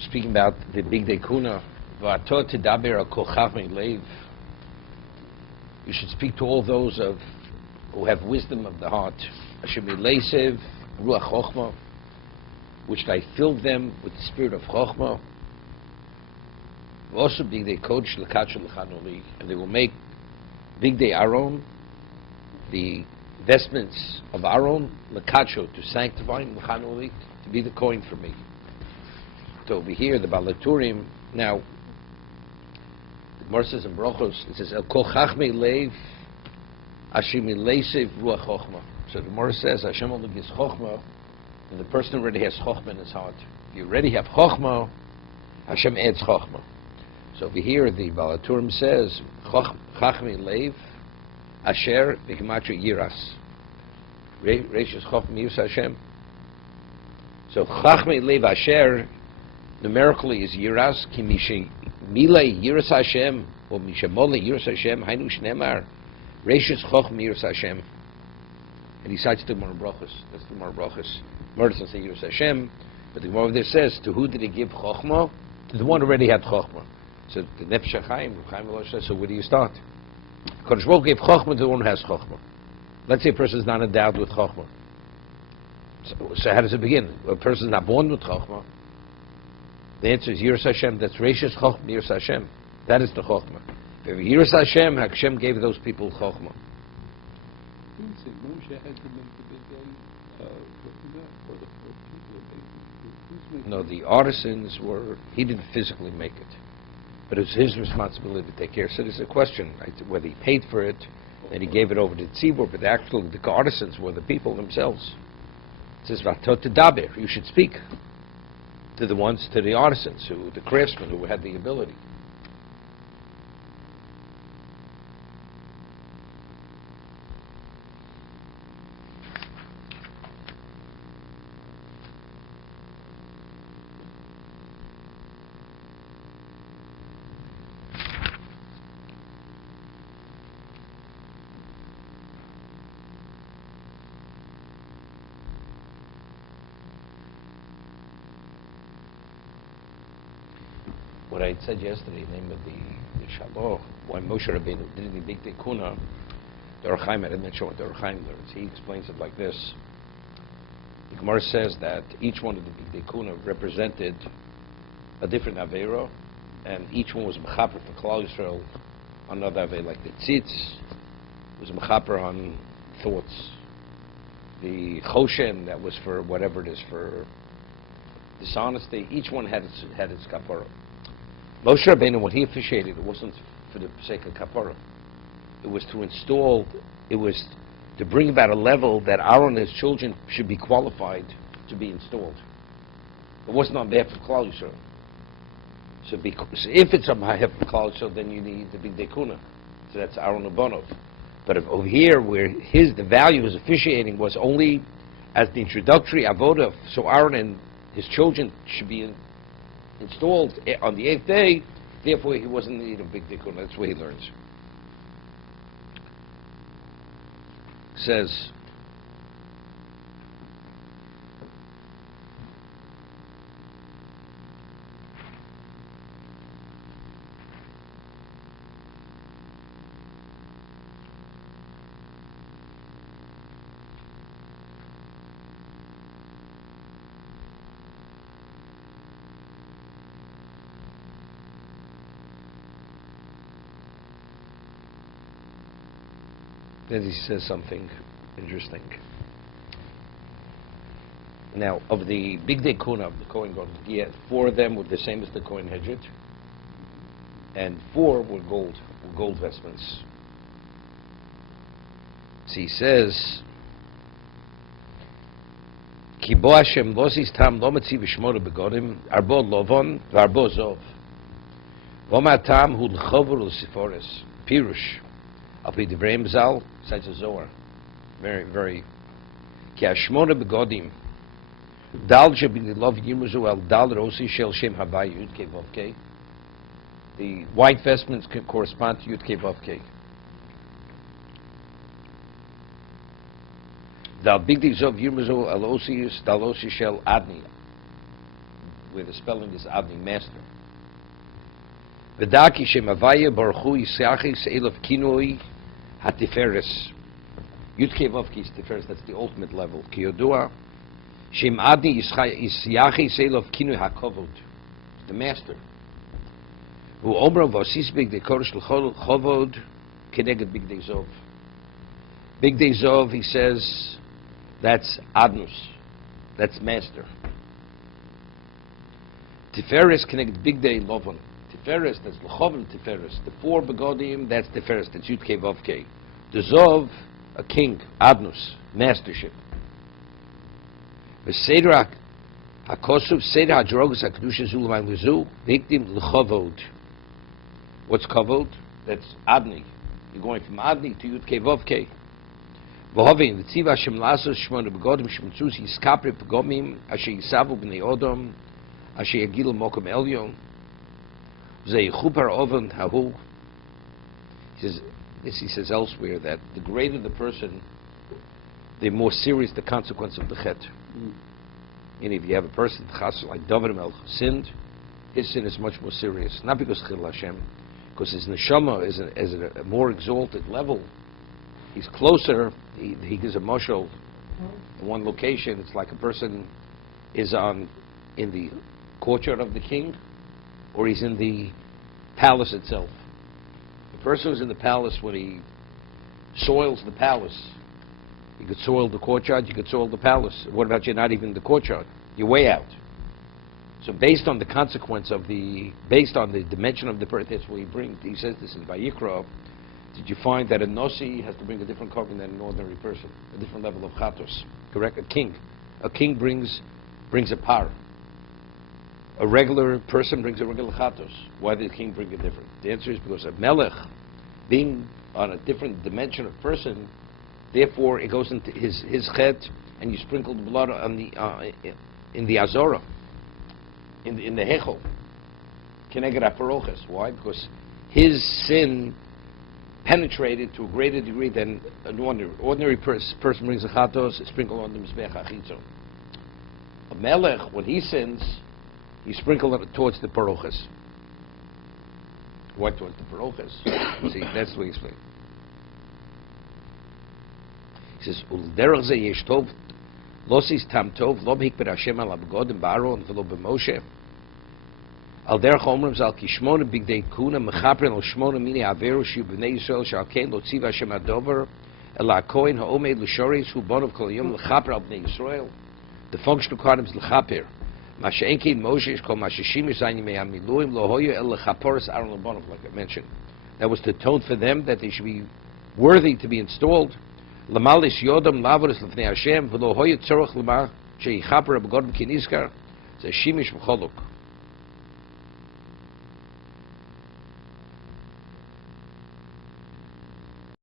speaking about the big day kuna. V'ato tedaber al kol chachmei leiv. You should speak to all those who have wisdom of the heart. Asher mileisev ruach chochma, which I filled them with the spirit of chochma. Also big day kodesh l'kacho l'chanoli, and they will make big day Aaron, the vestments of Aaron, l'kacho, to sanctify him, l'chanoli, to be the coin for me. So over here, the Balaturim, now, the Gemara says in Brochos, it says, El kol chachmei leiv, asher mileisev ruach chochma. So the Gemara says, Hashem only gives chochma, and the person already has chochma in his heart. If you already have chochma, Hashem adds chochma. So over here, the Balaturim says, chachmei leiv, asher b'gematria yiras. Reish is chochma yiras Hashem. So chachmei leiv asher, numerically is yiras, ki mishe milei yiras Hashem, or mishe mole yiras Hashem, hainu shnemar, reish is chochma yiras Hashem. And he cites the Gemara Brachos. That's the Gemara Brachos. Gemara doesn't say yiras Hashem, but the Gemara over there says, to who did he give chochma? To the one who already had chochma. So the Nefesh HaChaim, Chaim Elosh says, so where do you start? Kodesh Baruch gave chochma to the one who has chochma. Let's say a person is not endowed with chochma. So how does it begin? A person is not born with chochma. The answer is Yiras Hashem. That's Reishis Chochma, Yiras Hashem. That is the Chochma. If Yiras Hashem, Hashem gave those people Chochma. No, the artisans were, he didn't physically make it. But it was his responsibility to take care. So there's a question, right, whether he paid for it, and he gave it over to the tzibur, but actually the artisans were the people themselves. It says, Vatot tedaber, you should speak to the artisans, the craftsmen who had the ability. What I said yesterday, the name of the Shalom, why Moshe Rabbeinu did the big tikuna, the Orach Chaim, I didn't mention what the Orach Chaim learns. He explains it like this. The Gemara says that each one of the big tikuna represented a different Aveira, and each one was Mechaper for Klal Yisrael on another Aveira, like the Tzitz was Mechaper on thoughts. The Choshen, that was for whatever it is, for dishonesty. Each one had its kapara. Moshe Rabbeinu, when he officiated, it wasn't for the sake of kapara. It was to bring about a level that Aaron and his children should be qualified to be installed. It wasn't on behalf of Klal Yisrael. So if it's on behalf of Klal Yisrael, then you need the big dekuna. So that's Aaron Abanov. But over here, where the value of his officiating was only as the introductory avodah, so Aaron and his children should be installed on the 8th day, therefore he wasn't in need of big tikkun. That's where he learns. Says, then he says something interesting. Now, of the big day kuna of the Kohen Gadol, he had 4 of them were the same as the Kohen Hedjit, and 4 were gold vestments. So he says, Ki bo Hashem losis tam lo metzi v'shmora begodim arbo lovon v'arbo zov v'oma tam hu l'chover l'sifores pirush al pi divrei Zal cites a Zohar, very, very. Ki hashmona begodim dal sheb'nilov yirmuzu el dal rosi shel shem havai yud kei vav kei. The white vestments can correspond to yud kei vav kei. Dal bigdi zov yirmuzu el osi dal osi shel adni. where the spelling is Adni, master. V'daki shem avaya baruchu yisachis elov kinoi hatiferes. Yudkei Vavki is tiferes, that's the ultimate level. Ki yodua shem Adni yisachis elov kinoi hakovod, the master. Who omra vasis big de kodesh l'chovod keneged big de zov. Big de zov, he says, that's Adnus, that's master. Tiferes connected big day lovon. Tiferes, that's L'chovon Tiferes. The four begodim, that's Tiferes, that's Yudkei Vavkei. The Zov, a king, Adnus, mastership. V'seder HaKosov, Seder HaDrogus HaKedusha Zulamayim Lezu, Viktim L'chovod. What's Kovod? That's Adni. You're going from Adni to Yudkei Vavkei. V'hovin, V'tziva Hashem Lasos Shmona begodim Shemtzuz Yiskapre Begomim Asher Yisavu B'nei Odom Asher Yagilu Mokom Elyon Zeyichupar Oven Hahu. He says elsewhere that the greater the person, the more serious the consequence of the chet. And if you have a person like David Melch sinned, his sin is much more serious. Not because Chil Hashem, because his neshama is at a more exalted level. He's closer. He gives a mashal in one location. It's like a person is in the courtyard of the king, or he's in the palace itself. The person who's in the palace, when he soils the palace, you could soil the courtyard, you could soil the palace. What about you're not even in the courtyard? You're way out. So based on the consequence based on the dimension of the person, that's what he says this in Vayikra. Did you find that a Nosi has to bring a different carbon than an ordinary person, a different level of chatos? Correct? A king brings a par. A regular person brings a regular chatos. Why did the king bring it different? The answer is because a melech, being on a different dimension of person, therefore it goes into his chet, and you sprinkle the blood on in the azora, in the hechol. Keneged aparoches. Why? Because his sin penetrated to a greater degree than an ordinary person brings a chatos, sprinkle on the mizbech achitzon. A melech, when he sins, he sprinkled it towards the paroches. Why towards the paroches? See, that's what he explained. He says, "Ulderach ze yesh tov, losis tam tov, lo b'hikber Hashem al abgodim ba'aron v'lo b'Moshe. Al derech omrim zal kishmona bigdei kuna mechapren al shmona mini averu shiu b'nei Yisrael shal kein lo tziva Hashem adover el ha'kohen ha'omed l'shoris hu bonov kol yom l'chaper al b'nei Yisrael." The functional requirement is l'chaper. Masha enkein Moshe is called Masha Shimish Zayim Me'amiluim Lo Hoyo El Lechaporis Aaron Lebonov, like I mentioned. That was to atone for them that they should be worthy to be installed. Lamalis Yodam Lavoris Lefnei Hashem V'Lo Hoyo Tzorach Lema Sheyichaper Abgodem Kinizkar Ze Shimish V'Choluk.